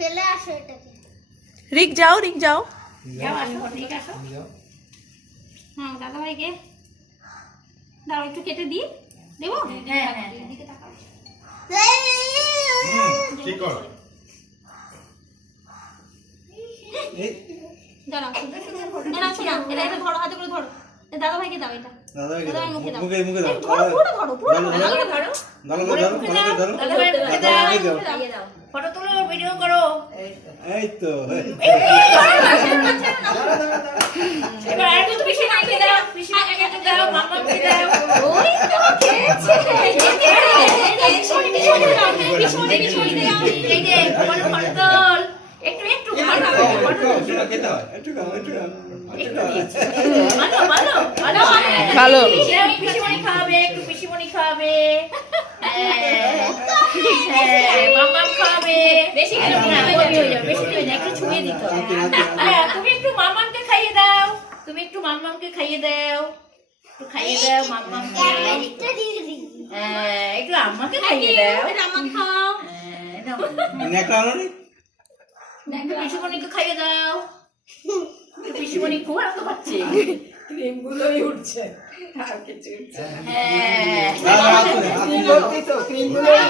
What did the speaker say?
ফেলে আসো এটাকে। রিক যাও যাও আসো ঠিক আসো। হ্যাঁ দাদা ভাইকে দাও একটু কেটে দিই দেবো। হ্যাঁ হ্যাঁ এদিকে তাকাও। ঠিক কর। দাঁড়াও দাঁড়াও শোনা এটা ধরো হাতে করে ধরো দাদা ভাইকে দাও এটা দাদা ভাই মুখে দাও মুখে দাও ধরো পুরো ধরো দাদা ভাইকে ধরো দাদা ভাইকে দাও ফটো তুলো ভিডিও করো এই তো এবার আর একটু পিছে নাকি দাও পিছে নাকি দাও মামাকে দাও ওই তো খেয়েছে পিছনে দাও এই যে বড় ফটো একটু ভালো খেতে হয় একটু খাও ভালো পিসিমণি খাবে একটু পিসিমণি খাবে মামা খাবে বেশি খেলে হয়ে যাবে বেশি হয়ে যায় একটু ছুঁয়ে দিতে হবে তুমি একটু মামাকে খাইয়ে দাও একটু খাইয়ে দাও মামাকে একটু আম্মাকে খাইয়ে দাও আম্মা খাও নেকড়া আনো রে পিসিমণিকে খাইয়ে দাও পিসিমণি খুব আনন্দ পাচ্ছে ক্রিমগুলোই উঠছে আর কিছু উঠছে হ্যাঁ দাদা ক্রিম বলতেই তো ক্রিমগুলোই